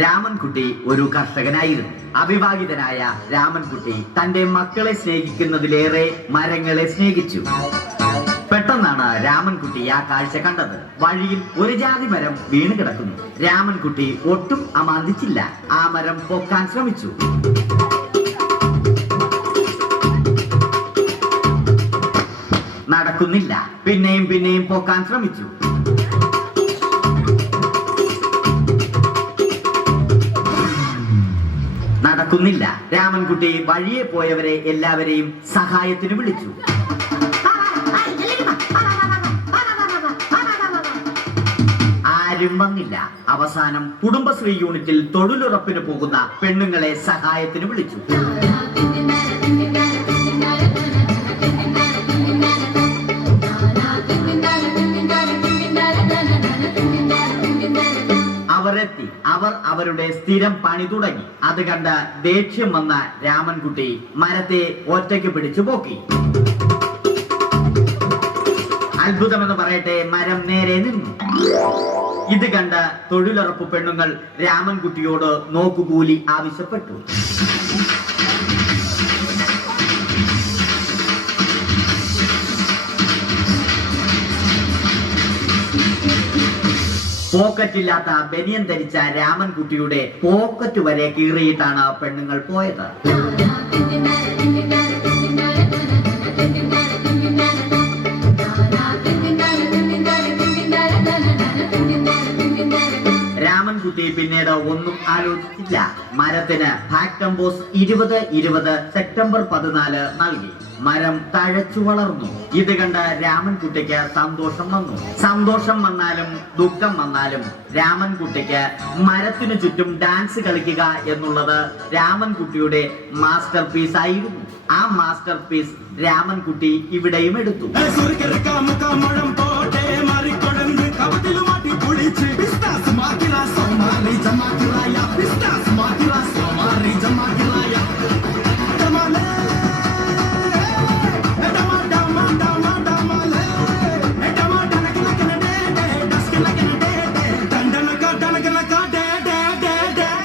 രാമൻകുട്ടി ഒരു കർഷകനായിരുന്നു. അവിവാഹിതനായ രാമൻകുട്ടി തന്റെ മക്കളെ സ്നേഹിക്കുന്നതിലേറെ മരങ്ങളെ സ്നേഹിച്ചു. പെട്ടെന്നാണ് രാമൻകുട്ടി ആ കാഴ്ച കണ്ടത്. വഴിയിൽ ഒരു ജാതി മരം വീണ് കിടക്കുന്നു. രാമൻകുട്ടി ഒട്ടും അമാന്തിച്ചില്ല. ആ മരം പൊക്കാൻ ശ്രമിച്ചു. നടക്കുന്നില്ല. പിന്നെയും പിന്നെയും പൊക്കാൻ ശ്രമിച്ചു. നടക്കുന്നില്ല. രാമൻകുട്ടി വഴിയെ പോയവരെ എല്ലാവരെയും സഹായത്തിന് വിളിച്ചു. ആരും വന്നില്ല. അവസാനം കുടുംബശ്രീ യൂണിറ്റിൽ തൊഴിലുറപ്പിന് പോകുന്ന പെണ്ണുങ്ങളെ സഹായത്തിന് വിളിച്ചു. അവരെത്തി. അവർ അവരുടെ സ്ഥിരം പണി തുടങ്ങി. അത് കണ്ട ദേഷ്യം വന്ന രാമൻകുട്ടി മരത്തെ ഒറ്റയ്ക്ക് പിടിച്ചു പോക്കി. അത്ഭുതമെന്ന് പറയട്ടെ, മരം നേരെ നിന്നു. ഇത് കണ്ട തൊഴിലുറപ്പ് പെണ്ണുങ്ങൾ രാമൻകുട്ടിയോട് നോക്കുകൂലി ആവശ്യപ്പെട്ടു. പോക്കറ്റില്ലാത്ത ബനിയൻ ധരിച്ച രാമൻകുട്ടിയുടെ പോക്കറ്റ് വരെ കീറിയിട്ടാണ് പെണ്ണുങ്ങൾ പോയത്. രാമൻകുട്ടി പിന്നീട് ഒന്നും ആലോചിച്ചില്ല. മരത്തിന് ഫാക്ടംബോസ് 2020 സെപ്റ്റംബർ 14 നൽകി. മരം തഴച്ചു വളർന്നു. ഇത് കണ്ട രാമൻകുട്ടിക്ക് സന്തോഷം വന്നു. സന്തോഷം വന്നാലും ദുഃഖം വന്നാലും രാമൻകുട്ടിക്ക് മരത്തിനു ചുറ്റും ഡാൻസ് കളിക്കുക എന്നുള്ളത് രാമൻകുട്ടിയുടെ മാസ്റ്റർ പീസ് ആയിരുന്നു. ആ മാസ്റ്റർ പീസ് രാമൻകുട്ടി ഇവിടെയും എടുത്തു.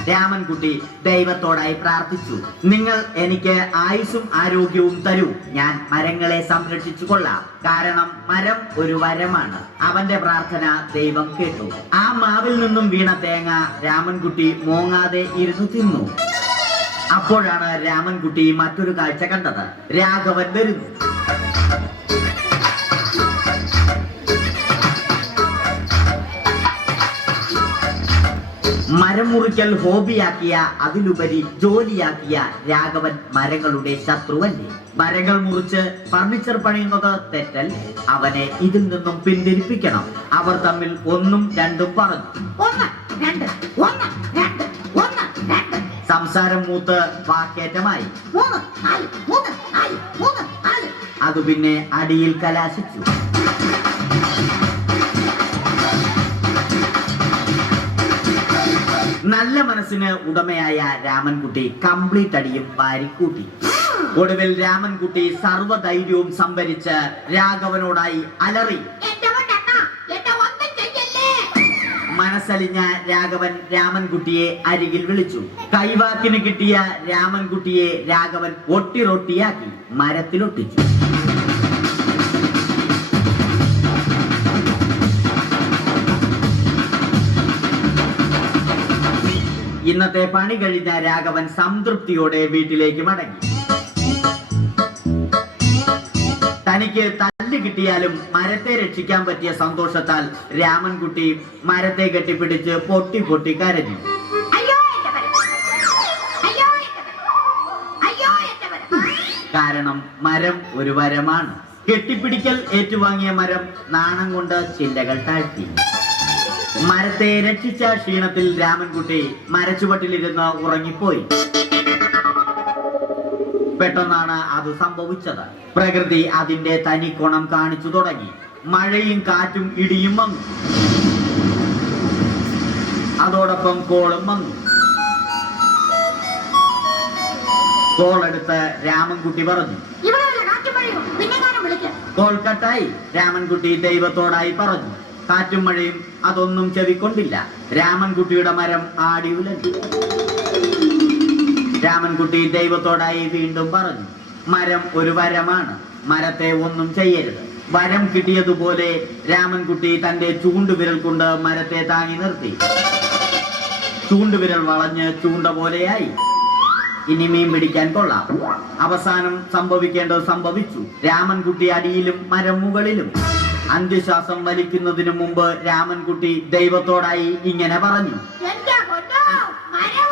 രാമൻകുട്ടി ദൈവത്തോടായി പ്രാർത്ഥിച്ചു. നിങ്ങൾ എനിക്ക് ആയുസ്സും ആരോഗ്യവും തരൂ. ഞാൻ മരങ്ങളെ സംരക്ഷിച്ചു കൊള്ളാം. കാരണം മരം ഒരു വരമാണ്. അവന്റെ പ്രാർത്ഥന ദൈവം കേട്ടു. ആ മാവിൽ നിന്നും വീണ തേങ്ങ രാമൻകുട്ടി മോങ്ങാതെ ഇരുന്നു തിന്നു. അപ്പോഴാണ് രാമൻകുട്ടി മറ്റൊരു കാഴ്ച കണ്ടത്. രാഘവൻ വരുന്നു. മരം മുറിക്കൽ ഹോബിയാക്കിയ, അതിലുപരി ജോലിയാക്കിയ രാഘവൻ മരങ്ങളുടെ ശത്രുവല്ലേ? മരങ്ങൾ മുറിച്ച് ഫർണിച്ചർ പണിയുന്നത് തെറ്റല്ലേ? അവനെ ഇതിൽ നിന്നും പിന്തിരിപ്പിക്കണം. അവർ തമ്മിൽ ഒന്നും രണ്ടും പറഞ്ഞു. സംസാരം മൂത്ത് വാക്കേറ്റമായി. അത് പിന്നെ അടിയിൽ കലാശിച്ചു. നല്ല മനസ്സിന് ഉടമയായ രാമൻകുട്ടി കംപ്ലീറ്റ് അടിയും വാരിക്കൂട്ടി. ഒടുവിൽ രാമൻകുട്ടി സർവ്വധൈര്യവും സംഭരിച്ച് രാഘവനോടായി അലറി. മനസ്സലിഞ്ഞ രാഘവൻ രാമൻകുട്ടിയെ അരികിൽ വിളിച്ചു. കൈവാക്കിന് കിട്ടിയ രാമൻകുട്ടിയെ രാഘവൻ ഒട്ടിറൊട്ടിയാക്കി മരത്തിലൊട്ടിച്ചു. ഇന്നത്തെ പണി കഴിഞ്ഞ രാഘവൻ സംതൃപ്തിയോടെ വീട്ടിലേക്ക് മടങ്ങി. തനിക്ക് തല്ല് കിട്ടിയാലും മരത്തെ രക്ഷിക്കാൻ പറ്റിയ സന്തോഷത്താൽ രാമൻകുട്ടി മരത്തെ കെട്ടിപ്പിടിച്ച് പൊട്ടി പൊട്ടി കരഞ്ഞു. കാരണം മരം ഒരു വരമാണ്. കെട്ടിപ്പിടിക്കൽ ഏറ്റുവാങ്ങിയ മരം നാണം കൊണ്ട് ചില്ലകൾ താഴ്ത്തി. മരത്തെ രക്ഷിച്ച ക്ഷീണത്തിൽ രാമൻകുട്ടി മരച്ചുവട്ടിലിരുന്ന് ഉറങ്ങിപ്പോയി. പെട്ടെന്നാണ് അത് സംഭവിച്ചത്. പ്രകൃതി അതിന്റെ തനിക്കോണം കാണിച്ചു തുടങ്ങി. മഴയും കാറ്റും ഇടിയും വന്നു. അതോടൊപ്പം കോളും വന്നു. കോളെടുത്ത് രാമൻകുട്ടി പറഞ്ഞു. കോൾ കട്ടായി. രാമൻകുട്ടി ദൈവത്തോടായി പറഞ്ഞു. കാറ്റും മഴയും അതൊന്നും ചെവിക്കൊണ്ടില്ല. രാമൻകുട്ടിയുടെ മരം ആടി ഉലഞ്ഞു. രാമൻകുട്ടി ദൈവത്തോടായി വീണ്ടും പറഞ്ഞു, മരം ഒരു വരമാണ്, മരത്തെ ഒന്നും ചെയ്യരുത്. വരം കിട്ടിയതുപോലെ രാമൻകുട്ടി തന്റെ ചൂണ്ടുവിരൽ കൊണ്ട് മരത്തെ താങ്ങി നിർത്തി. ചൂണ്ടുവിരൽ വളഞ്ഞ് ചൂണ്ട പോലെയായി. ഇനി മീൻ പിടിക്കാൻ കൊള്ളാം. അവസാനം സംഭവിക്കേണ്ടത് സംഭവിച്ചു. രാമൻകുട്ടി അടിയിലും മരം മുകളിലും. അന്ത്യശ്വാസം വലിക്കുന്നതിനു മുമ്പ് രാമൻകുട്ടി ദൈവത്തോടായി ഇങ്ങനെ പറഞ്ഞു, എന്റെ പൊന്നോ, മരം